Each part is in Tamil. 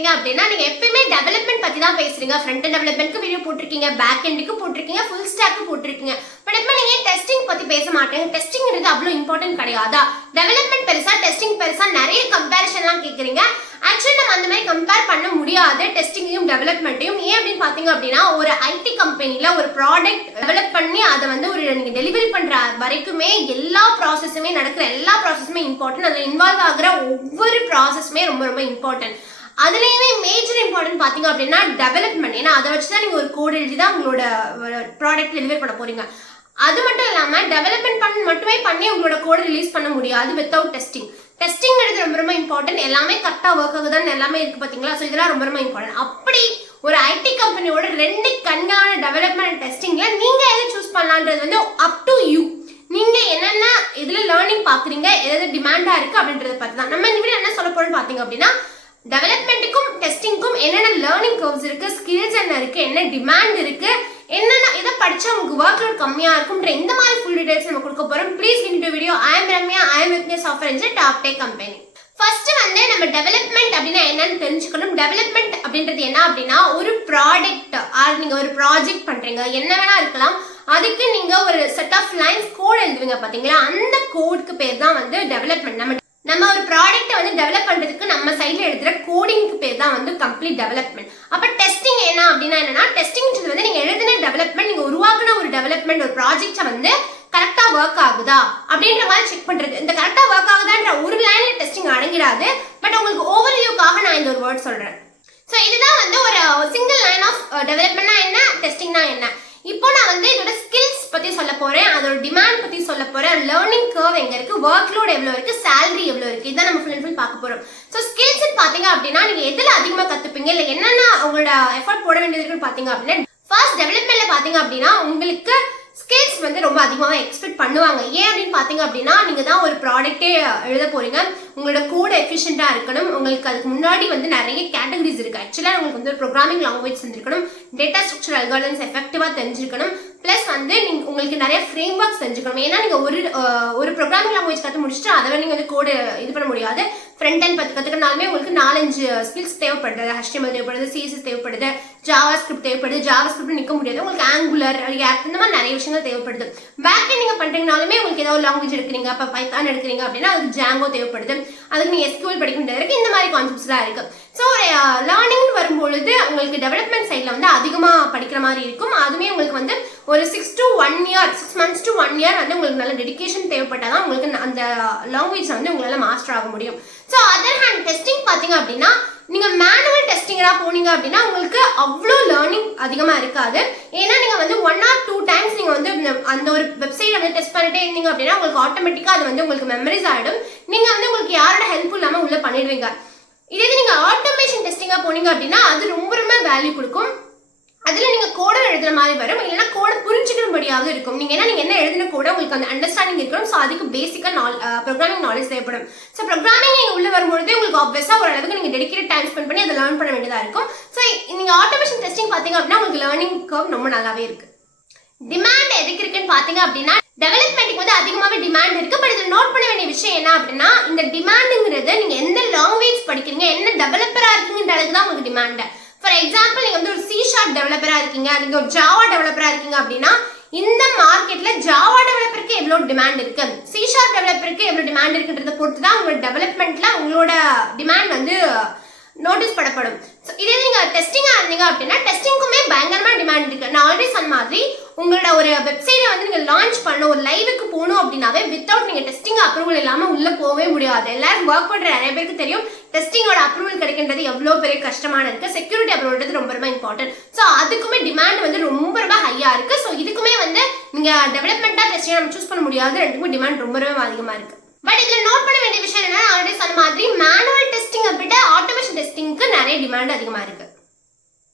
கேட்டீங்க அப்படின்னா நீங்க எப்பயுமே டெவலப்மெண்ட் பத்தி தான் பேசுறீங்க. ஃப்ரண்ட் எண்ட் டெவலப்மெண்ட்க்கு வீடியோ போட்டிருக்கீங்க, பேக் எண்டுக்கு போட்டிருக்கீங்க, ஃபுல் ஸ்டாக்கு போட்டிருக்கீங்க. பட் இப்போ நீங்க டெஸ்டிங் பத்தி பேச மாட்டீங்க. டெஸ்டிங்ன்றது அவ்வளவு இம்பார்ட்டன்ட் கிடையாதா? டெவலப்மெண்ட் பெருசா டெஸ்டிங் பெருசா நிறைய கம்பேரிஷன்லாம் கேக்குறீங்க. ஆக்சுவலி நம்ம அந்த மாதிரி கம்பேர் பண்ண முடியாது டெஸ்டிங்கையும் டெவலப்மெண்ட்டையும். ஏன் அப்படின்னு பாத்தீங்க அப்படின்னா ஒரு ஐடி கம்பெனில ஒரு ப்ராடக்ட் டெவலப் பண்ணி அதை வந்து ஒரு நீங்க டெலிவரி பண்ற வரைக்குமே எல்லா ப்ராசஸுமே நடக்கிற எல்லா ப்ராசஸுமே இம்பார்ட்டன்ட். அதுல இன்வால்வ் ஆகுற ஒவ்வொரு ப்ராசஸுமே ரொம்ப ரொம்ப இம்பார்ட்டன்ட். அதுலயுமே மேஜர் இம்பார்ட்டன்ட் பாத்தீங்க அப்படின்னா டெவலப்மெண்ட். ஏன்னா அதை வச்சுதான் நீங்க ஒரு கோட் எழுதி தான் உங்களோட ப்ராடக்ட் டெலிவரி பண்ண போறீங்க. அது மட்டும் இல்லாம டெவலப்மெண்ட் மட்டுமே பண்ணி உங்களோட கோட் ரிலீஸ் பண்ண முடியாது வித்தவுட் டெஸ்டிங். டெஸ்டிங்கிறது ரொம்ப ரொம்ப இம்பார்ட்டன்ட். எல்லாமே கரெக்டா ஒர்க் ஆகுதுன்னு எல்லாமே இருக்கு பாத்தீங்களா? ஸோ இதெல்லாம் ரொம்ப ரொம்ப இம்பார்ட்டன்ட். அப்படி ஒரு ஐடி கம்பெனியோட ரெண்டு கண்ணான டெவலப்மெண்ட் டெஸ்டிங்ல நீங்க எதை சூஸ் பண்ணலான்றது வந்து அப் டு யூ. நீங்க என்னென்ன இதுல லேர்னிங் பாக்குறீங்க, எதாவது டிமாண்டா இருக்கு அப்படின்றத பத்தி தான் நம்ம இந்த வீடியோ என்ன சொல்ல போறோம்னு பாத்தீங்க அப்படின்னா டெவலப்மெண்ட்டுக்கும் டெஸ்டிங்க்கும் என்னென்ன லேர்னிங் கர்வ்ஸ் இருக்கு, ஸ்கில்ஸ் என்ன இருக்கு, என்ன டிமாண்ட் இருக்கு, என்னென்ன இதை படிச்சா உங்களுக்கு ஒர்க் லோட் கம்மியா இருக்கும்ன்ற இந்த மாதிரி ஃபுல் டீடைல்ஸ் நம்ம கொடுக்க போறோம். Please get into video. I am Ramya. I am with software engineer top tech company. First வந்து நம்ம டெவலப்மெண்ட் அப்படின்னா என்னன்னு தெரிஞ்சுக்கணும். டெவலப்மெண்ட் அப்படின்றது என்ன அப்படின்னா ஒரு ப்ராடக்ட் நீங்க ஒரு ப்ராஜெக்ட் பண்றீங்க, என்ன வேணா இருக்கலாம். அதுக்கு நீங்க ஒரு செட் ஆஃப் லைன்ஸ் கோட் எழுதுவீங்க பாத்தீங்களா? அந்த கோடுக்கு பேர் தான் வந்து டெவலப்மெண்ட். நம்ம ஒரு ப்ராடக்ட்டை வந்து டெவலப் பண்றதுக்கு நம்ம சைட்ல எழுதுற கோடிங்க்கு பேர் தான் வந்து கம்ப்ளீட் டெவலப்மெண்ட். அப்ப டெஸ்டிங் என்ன அப்படின்னா என்னன்னா டெஸ்டிங்ன்றது வந்து நீங்க எழுதின டெவலப்மெண்ட், நீங்க உருவாக்குன ஒரு டெவலப்மெண்ட் ஒரு ப்ராஜெக்ட்டை வந்து கரெக்டா ஒர்க் ஆகுதா அப்படின்ற மாதிரி செக் பண்றது. இந்த கரெக்டா ஒர்க் ஆகுதான்ற ஒரு லைன்ல டெஸ்டிங் அடங்கிடாது. பட் உங்களுக்கு ஓவர்வியூக்காக நான் இந்த ஒரு வேர்ட் சொல்றேன். ஸோ இதுதான் வந்து ஒரு சிங்கிள் லைன் ஆஃப் டெவலப்மெண்ட்னா என்ன, டெஸ்டிங்னா என்ன. இப்போ நான் வந்து இதோட ஸ்கில்ஸ் பத்தி சொல்ல போறேன், அதோட டிமாண்ட் பத்தி சொல்ல போறேன், லேர்னிங் கர்வ் எங்க இருக்கு, ஒர்க் லோட் எவ்வளவு இருக்கு, சேலரி எவ்வளவு இருக்கு, இதான் நம்ம ஃபுல் அண்ட் ஃபுல் பார்க்க போறோம். ஸோ ஸ்கில்ஸ் பாத்தீங்க அப்படின்னா நீங்க எதுல அதிகமா கத்துப்பீங்க, இல்ல என்னென்ன உங்களோட எஃபர்ட் போட வேண்டியது இருக்குன்னு பாத்தீங்க அப்படின்னா ஃபர்ஸ்ட் டெவலப்மெண்ட்ல பாத்தீங்க அப்படின்னா உங்களுக்கு ஸ்கில்ஸ் வந்து ரொம்ப அதிகமாக எக்ஸ்பெக்ட் பண்ணுவாங்க. ஏன் அப்படின்னு பாத்தீங்க அப்படின்னா நீங்க தான் ஒரு ப்ராடக்டே எழுத போறீங்க. உங்களோட கோட் எஃபிஷியண்டா இருக்கணும். உங்களுக்கு அதுக்கு முன்னாடி வந்து நிறைய கேட்டகரிஸ் இருக்கு. ஆக்சுவலா உங்களுக்கு வந்து ஒரு ப்ரோக்ராமிங் லாங்குவேஜ் தெரிஞ்சிருக்கணும், டேட்டா ஸ்ட்ரக்சர் அல்காரிதம்ஸ் எஃபெக்டிவா தெரிஞ்சிருக்கணும், பிளஸ் வந்து நீங்க உங்களுக்கு நிறைய ஃப்ரேம் ஒர்க்ஸ் தெரிஞ்சுக்கணும். ஏன்னா நீங்க ஒரு ப்ரோக்ராமிங் லாங்குவேஜ் கற்று முடிச்சுட்டு அதை நீங்க வந்து கோடு இது பண்ண முடியாது. ஃப்ரண்ட் அண்ட் பத்தி கத்துக்கனாலுமே உங்களுக்கு 4-5 ஸ்கில்ஸ் தேவைப்படுது. HTML தேவைப்படுது, CSS தேவைப்படுது, ஜாவா ஸ்கிரிப்ட் தேவைப்படுது. ஜாவா ஸ்கிரிப்ட் நிற்க முடியாது. உங்களுக்கு ஆங்குலர், ரியாக்ட் இந்த மாதிரி நிறைய விஷயங்கள் தேவைப்படுது. பேக் எண்ட் நீங்க பண்றீங்கனாலுமே உங்களுக்கு ஏதாவது லாங்குவேஜ் எடுக்கிறீங்க, அப்ப பைத்தான் எடுக்கிறீங்க அப்படின்னா அதுக்கு ஜாங்கோ தேவைப்படுது. அதுக்கு நீங்க SQL படிக்க வேண்டியது இருக்கு. இந்த மாதிரி கான்செப்ட்ஸ்லாம் இருக்கு. ஸோ லேர்னிங் வரும்பொழுது உங்களுக்கு டெவலப்மெண்ட் சைட்ல வந்து அதிகமா படிக்கிற மாதிரி இருக்கும். அதுமே உங்களுக்கு வந்து ஒரு 6 months to 1 year வந்து உங்களுக்கு நல்ல டெடிகேஷன் தேவைப்பட்டாதான் உங்களுக்கு அந்த லாங்குவேஜ் வந்து உங்களால மாஸ்டர் ஆக முடியும். ஸோ அதர் ஹேண்ட் டெஸ்டிங் பாத்தீங்க அப்படின்னா நீங்க மேனுவல் டெஸ்டிங்கரா போனீங்க அப்படின்னா உங்களுக்கு அவ்வளோ லேர்னிங் அதிகமா இருக்காது. ஏன்னா நீங்க வந்து 1 or 2 times நீங்க வந்து அந்த ஒரு வெப்சைட் வந்து டெஸ்ட் பண்ணிட்டே இருந்தீங்க அப்படின்னா உங்களுக்கு ஆட்டோமேட்டிக்கா அது வந்து உங்களுக்கு மெமரிஸ் ஆயிடும். நீங்க வந்து உங்களுக்கு யாரோட ஹெல்ப் இல்லாம உள்ள பண்ணிடுவீங்க. இதே நீங்க ஆட்டோமேஷன் டெஸ்டிங்கா போனீங்க அப்படின்னா அது ரொம்ப ரொம்ப வேல்யூ கொடுக்கும். அதுல நீங்க கோட எழுதுற மாதிரி வரும், இல்லைன்னா கோட புரிஞ்சுக்கிறபடியாவது இருக்கும். நீங்க என்ன எழுதின கோட உங்களுக்கு அந்த அண்டர்ஸ்டாண்டிங் இருக்கணும். ஸோ அதுக்கு பேசிக்கா ப்ரோக்ராமிங் நாலேஜ் தேவைப்படும். ஸோ ப்ரோக்ராமிங் நீங்க உள்ள வரும்பொழுது உங்களுக்கு ஆப்வியஸா ஓரளவுக்கு நீங்க டெடிகேட் டைம் ஸ்பெண்ட் பண்ணி அதை லேர்ன் பண்ண வேண்டியதா இருக்கும். ஸோ நீங்க ஆட்டோமேஷன் டெஸ்டிங் பாத்தீங்க அப்படின்னா உங்களுக்கு லேர்னிங் கர்வ் ரொம்ப நல்லாவே இருக்கு. டிமாண்ட் எதுக்கு இருக்குன்னு பாத்தீங்க அப்படின்னா டெவலப்மெண்ட்டுக்கு வந்து அதிகமாவே டிமாண்ட் இருக்கு. பட் இதில் நோட் பண்ண வேண்டிய விஷயம் என்ன அப்படின்னா இந்த டிமாண்டுங்கிறது நீங்க எந்த லாங்குவேஜ் படிக்கிறீங்க, என்ன டெவலப்பரா இருக்கீங்கன்ற அளவுக்கு தான் உங்களுக்கு டிமாண்ட். ஃபார் எக்ஸாம்பிள் நீங்க வந்து ஒரு C# டெவலப்பரா இருக்கீங்க, நீங்க ஒரு ஜாவா டெவலப்பரா இருக்கீங்க அப்படின்னா இந்த மார்க்கெட்ல ஜாவா டெவலப்பருக்கு எவ்வளவு டிமாண்ட் இருக்கு, C# டெவலப்பருக்கு எவ்வளவு டிமாண்ட் இருக்குன்றத பொறுத்து தான் உங்களோட டெவலப்மெண்ட்ல உங்களோட டிமாண்ட் வந்து நோட்டீஸ் பண்ணப்படும். இதே நீங்க டெஸ்டிங்கா இருந்தீங்க அப்படின்னா டெஸ்டிங்குமே பயங்கரமா டிமாண்ட் இருக்கு. நான் ஆல்ரெடி சொன்ன மாதிரி உங்களோட ஒரு வெப்சைட்டை வந்து நீங்க லான்ச் பண்ணணும், ஒரு லைவுக்கு போகணும் அப்படின்னாவே வித்தவுட் நீங்க டெஸ்டிங் அப்ரூவல் இல்லாம உள்ள போகவே முடியாது. எல்லாரும் ஒர்க் பண்ற நிறைய பேருக்கு தெரியும் டெஸ்டிங்கோட அப்ரூவல் கிடைக்கின்றது எவ்வளவு பெரிய கஷ்டமான இருக்கு. செக்யூரிட்டி அப்ரூவல் ரொம்ப ரொம்ப இம்பார்ட்டன்ட். ஸோ அதுக்குமே டிமாண்ட் வந்து ரொம்ப ரொம்ப ஹையா இருக்கு. ஸோ இதுக்குமே வந்து நீங்க டெவலப்மெண்டா டெஸ்டிங் நம்ம சூஸ் பண்ண முடியாது. ரெண்டுக்குமே டிமாண்ட் ரொம்ப ரொம்ப அதிகமா இருக்கு. பட் இதுல நோட் பண்ண வேண்டிய விஷயம் என்ன, ஆல்ரெடி சொன்ன மாதிரி மேனுவல் டெஸ்டிங் விட ஆட்டோமேஷன் டெஸ்டிங்க்கு நிறைய டிமாண்ட் அதிகமா இருக்கு.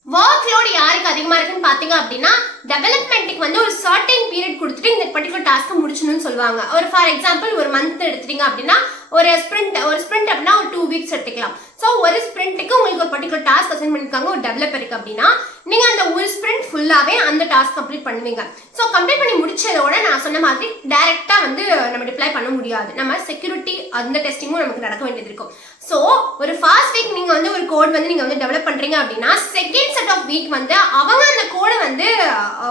ஒர்க் லோட் யாருக்கு அதிகமா இருக்குன்னு பாத்தீங்க அப்படின்னா டெவலப்மெண்ட்டுக்கு வந்து ஒரு சர்டைன் பீரியட் கொடுத்துட்டு இந்த பர்டிகுலர் டாஸ்க்கை முடிச்சணும்னு சொல்லுவாங்க. ஒரு ஃபார் எக்ஸாம்பிள் ஒரு மந்த் எடுத்துட்டீங்க அப்படின்னா ஒரு ஸ்பிரிண்ட் அப்படின்னா ஒரு 2 weeks எடுத்துக்கலாம். ஸோ ஒரு ஸ்பிரிண்ட்டுக்கு உங்களுக்கு ஒரு பர்டிகுலர் டாஸ்க் அசைன் பண்ணிருக்காங்க ஒரு டெவலப்பருக்கு அப்படின்னா நீங்க அந்த ஒரு ஸ்பிரிண்ட் ஃபுல்லாவே அந்த டாஸ்க் கம்ப்ளீட் பண்ணுவீங்க. ஸோ கம்ப்ளீட் பண்ணி முடிச்சதோட நான் சொன்ன மாதிரி டைரக்டா வந்து நம்ம டிப்ளை பண்ண முடியாது. நம்ம செக்யூரிட்டி அந்த டெஸ்டிங்கும் நமக்கு நடக்க வேண்டியது இருக்கும். ஸோ ஒரு ஃபர்ஸ்ட் வீக் நீங்க வந்து ஒரு கோட் வந்து நீங்க வந்து டெவலப் பண்றீங்க அப்படின்னா செகண்ட் செட் ஆஃப் வீக் வந்து அவங்க அந்த கோடை வந்து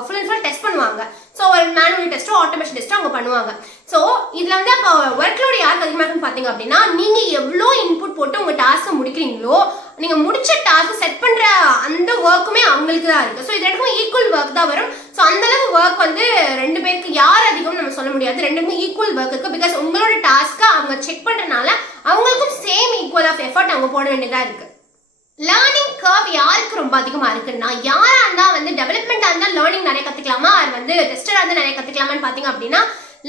ஃபுல் அண்ட் ஃபுல் டெஸ்ட் பண்ணுவாங்க. ஸோ ஒரு மேனுவல் டெஸ்ட்டோ ஆட்டோமேஷன் டெஸ்ட்டோ அவங்க பண்ணுவாங்க. ஸோ இதுல வந்து அப்போ ஒர்க் லோடு யாருக்கு அதிகமாக இருக்குன்னு பாத்தீங்க அப்படின்னா நீங்க எவ்வளோ இன்புட் போட்டு உங்க டாஸ்க்கை முடிக்கிறீங்களோ நீங்க முடிச்ச டாஸ்க் செட் பண்ற அந்த ஒர்க்குமே அவங்களுக்கு தான் இருக்கு. ஸோ இது ரெண்டுக்கும் ஈக்குவல் ஒர்க் தான் வரும். ஸோ அந்த அளவு ஒர்க் வந்து ரெண்டு பேருக்கு யார் அதிகம்னு நம்ம சொல்ல முடியாது. ரெண்டுக்கும் ஈக்குவல் ஒர்க் இருக்கு. பிகாஸ் உங்களோட டாஸ்க்கை அவங்க செக் பண்றதுனால அவங்களுக்கும் சேம் ஈக்குவல் ஆஃப் எஃபர்ட் அவங்க போட வேண்டியதா இருக்கு. லேர்னிங் கர்வ் யாருக்கு ரொம்ப அதிகமா இருக்குன்னா யாரா இருந்தா வந்து டெவலப்மெண்டா இருந்தா லேர்னிங் நிறைய கத்துக்கலாமா அது வந்து டெஸ்டரா இருந்தா நிறைய கத்துக்கலாமான்னு பாத்தீங்க அப்படின்னா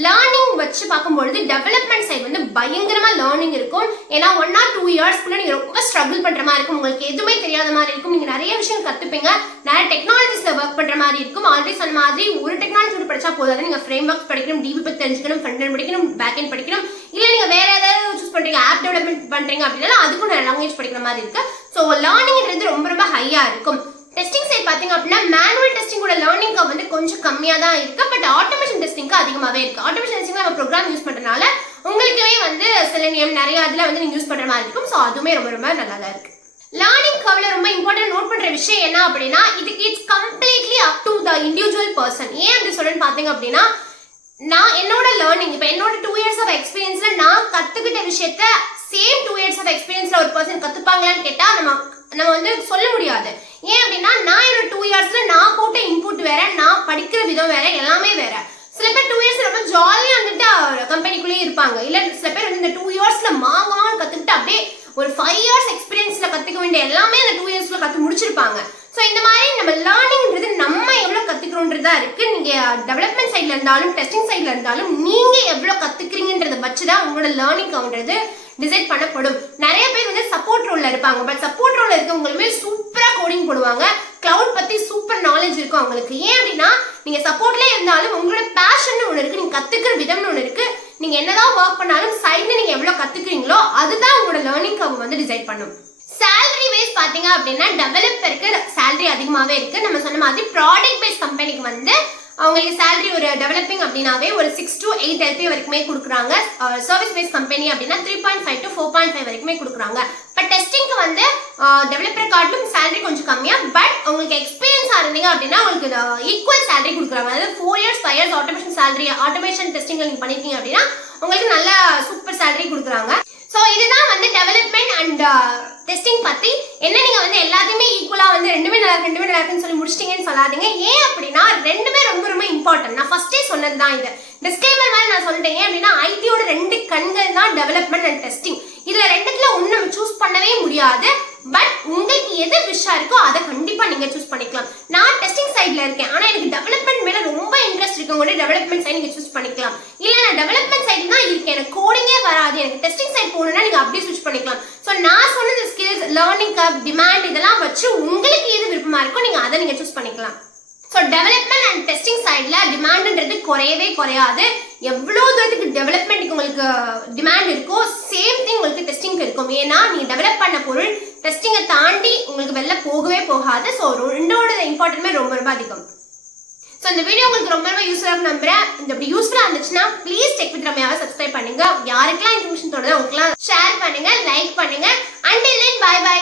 லேர்னிங் வச்சு பார்க்கும்பொழுது டெவலப்மெண்ட் சைடு வந்து பயங்கரமா லேர்னிங் இருக்கும். ஏன்னா 1 or 2 இயர்ஸ்க்குள்ள நீங்க ரொம்ப ஸ்ட்ரகிள் பண்ற மாதிரி இருக்கும். உங்களுக்கு எதுவுமே தெரியாத மாதிரி இருக்கும். நீங்க நிறைய விஷயம் கத்துப்பீங்க. நிறைய டெக்னாலஜிஸ்ல ஒர்க் பண்ற மாதிரி இருக்கும். ஆல்ரெடி சொன்ன மாதிரி ஒரு டெக்னாலஜி படிச்சா போதாது. நீங்க ஃப்ரேம் ஒர்க்ஸ் படிக்கணும், டிபி பத்தி தெரிஞ்சுக்கணும், ஃப்ரண்ட் எண்ட் படிக்கணும், பேக் எண்ட் படிக்கணும். இல்ல நீங்க வேற ஏதாவது சூஸ் பண்றீங்க, ஆப் டெவலப்மெண்ட் பண்றீங்க அப்படின்னா அதுக்கும் நிறைய லாங்குவேஜ் படிக்கிற மாதிரி இருக்கு. ஸோ லேர்னிங்ன்றது ரொம்ப ரொம்ப ஹையா இருக்கும். டெஸ்டிங் சைட் பாத்தீங்க அப்படின்னா மேனுவல் டெஸ்டிங்கோட லேர்னிங் வந்து கொஞ்சம் கம்மியா தான் இருக்கு. பட் ஆட்டோமேஷன் டெஸ்டிங்க்கு அதிகமாவே இருக்கு. ஆட்டோமேஷன் டெஸ்டிங்ல நம்ம ப்ரோக்ராம் யூஸ் பண்றதுனால உங்களுக்குமே வந்து செலனியம் நிறைய அதுல வந்து நீங்க யூஸ் பண்ற மாதிரி இருக்கும். ஸோ அதுவுமே ரொம்ப ரொம்ப நல்லா தான் இருக்கு. லேர்னிங் கர்வ்ல ரொம்ப இம்பார்ட்டன்ட் நோட் பண்ற விஷயம் என்ன அப்படின்னா இதுக்கு it's completely up to the individual person. ஏன் அப்படி சொல்றேன்னு பாத்தீங்க அப்படின்னா நான் என்னோட லேர்னிங் இப்போ என்னோட 2 years ஆஃப் எக்ஸ்பீரியன்ஸ்ல நான் கத்துக்கிட்ட விஷயத்த சேம் 2 years ஆஃப் எக்ஸ்பீரியன்ஸ்ல ஒரு பர்சன் கத்துப்பாங்களான்னு கேட்டா நம்ம வந்து சொல்ல முடியாது. ஏன் அப்படின்னா நான் என்னோட 2 yearsல நான் போட்ட இன்புட் வேற, நான் படிக்கிற விதம் வேற, எல்லாமே வேற. சில பேர் 2 years ரொம்ப ஜாலியா வந்துட்டு கம்பெனிக்குள்ளேயே இருப்பாங்க. இல்ல சில பேர் வந்து இந்த 2 yearsல மாங்கான்னு கத்துக்கிட்டு அப்படியே ஒரு 5 years எக்ஸ்பீரியன்ஸ்ல கத்துக்க வேண்டிய எல்லாமே அந்த 2 yearsல கத்து முடிச்சிருப்பாங்க. ஸோ இந்த மாதிரி நம்ம லேர்னிங்ன்றது நம்ம எவ்வளவு கத்துக்கிறோன்றதா இருக்கு. நீங்க டெவலப்மெண்ட் சைட்ல இருந்தாலும் டெஸ்டிங் சைட்ல இருந்தாலும் நீங்க எவ்வளவு கத்துக்கிறீங்கன்றத வச்சுதான் உங்களோட லேர்னிங் கவுன்றது டிசைட் பண்ணப்படும். நிறைய பேர் வந்து சப்போர்ட் ரோல்ல இருப்பாங்க. பட் சப்போர்ட் ரோல்ல இருக்கவங்களுமே சூப்பரா கோடிங் போடுவாங்க. கிளவுட் பத்தி சூப்பர் நாலேஜ் இருக்கும் அவங்களுக்கு. ஏன் அப்படின்னா நீங்க சப்போர்ட்ல இருந்தாலும் உங்களோட பேஷன் ஒன்று இருக்கு, நீங்க கத்துக்கிற விதம்னு ஒன்று இருக்கு. நீங்க என்னதான் ஒர்க் பண்ணாலும் சைட்ல நீங்க எவ்வளவு கத்துக்கிறீங்களோ அதுதான் உங்களோட லேர்னிங் கர்வ் வந்து டிசைட் பண்ணும். சேலரி வைஸ் பாத்தீங்க அப்படின்னா டெவலப்பருக்கு சேலரி அதிகமாவே இருக்கு. நம்ம சொன்ன மாதிரி ப்ராடக்ட் பேஸ் கம்பெனிக்கு வந்து அவங்களுக்கு சேலரி ஒரு டெவலப்பிங் அப்படின்னாவே ஒரு 6 to 8 LP வரைக்குமே கொடுக்குறாங்க. சர்வீஸ் பேஸ் கம்பெனி அப்படின்னா 3.5 to 4.5 வரைக்குமே கொடுக்குறாங்க. பட் டெஸ்டிங்க்கு வந்து டெவலப்பர் காட்டிலும் சேலரி கொஞ்சம் கம்மியா. பட் உங்களுக்கு எக்ஸ்பீரியன்ஸா இருந்தீங்க அப்படின்னா உங்களுக்கு ஈக்குவல் சேலரி கொடுக்குறாங்க. அதாவது 4 years 5 years automation salary automation டெஸ்டிங்ல நீங்க பண்ணிருக்கீங்க அப்படின்னா உங்களுக்கு நல்ல சூப்பர் சேலரி கொடுக்குறாங்க. ஸோ இதுதான் வந்து டெவலப்மெண்ட் அண்ட் டெஸ்டிங் பத்தி. என்ன நீங்க வந்து எல்லாத்தையுமே ஈக்குவலா வந்து ரெண்டுமே நல்லா இருக்குன்னு சொல்லி முடிச்சிட்டீங்கன்னு சொல்லாதீங்க. ஏன் அப்படின்னா ரெண்டுமே ரொம்ப ரொம்ப இம்பார்ட்டன்ட். நான் ஃபர்ஸ்டே சொன்னதுதான் இது. டிஸ்க்ளைமர் மாதிரி நான் சொல்லிட்டேன். ஏன் அப்படின்னா ஐடியோட 2 கண்கள் தான் டெவலப்மெண்ட் அண்ட் டெஸ்டிங். இதுல ரெண்டுத்துல ஒண்ணு நம்ம சூஸ் பண்ணவே முடியாது. பட் உங்களுக்கு எது விஷா இருக்கோ அதை கண்டிப்பா நீங்க சூஸ் பண்ணிக்கலாம். நான் டெஸ்டிங் சைட்ல இருக்கேன், ஆனா எனக்கு டெவலப்மெண்ட் மேல ரொம்ப இன்ட்ரெஸ்ட் இருக்கவங்க டெவலப்மெண்ட் சைடு நீங்க சூஸ் பண்ணிக்கலாம். இல்ல நான் டெவலப்மெண்ட் சைடு தான் இருக்கேன், எனக்கு கோடிங்கே வராது, எனக்கு டெஸ்டிங் சைடு போகணும்னா நீங்க அப்படியே ஸ்விட்ச் பண்ணிக்கலாம். ஸோ நான் சொன்ன ஸ்கில்ஸ், லேர்னிங் கர்வ், டிமாண்ட் இதெல்லாம் வச்சு உங்களுக்கு எது விருப்பமா இருக்கோ நீங்க அதை நீங்க சூஸ் பண்ணிக்கலாம். ஸோ டெவலப்மெண்ட் அண்ட் டெஸ்டிங் சைட்ல டிமாண்ட்ன்றது குறையவே குறையாது. எவ்வளோ தூரத்துக்கு டெவலப்மெண்ட்டுக்கு உங்களுக்கு டிமாண்ட் இருக்கோ சேம் திங் உங்களுக்கு டெஸ்டிங்க்கு இருக்கும். ஏன்னா நீங்க டெவலப் பண்ண பொருள் டெஸ்டிங்கை தாண்டி உங்களுக்கு வெளில போகவே போகாது. ஸோ ரெண்டோட இம்பார்ட்டன்மே ரொம்ப ரொம்ப அதிகம். ஸோ இந்த வீடியோ உங்களுக்கு ரொம்ப ரொம்ப யூஸ்ஃபுல்லாக நம்புறேன். இந்த இப்படி யூஸ்ஃபுல்லாக இருந்துச்சுன்னா ப்ளீஸ் டெக் வித் ரம்யாவை சப்ஸ்கிரைப் பண்ணுங்க. யாருக்கெல்லாம் இன்ஃபர்மேஷன் தோணுதோ அவங்களுக்குலாம் ஷேர் பண்ணுங்க, லைக் பண்ணுங்க. Until then bye by.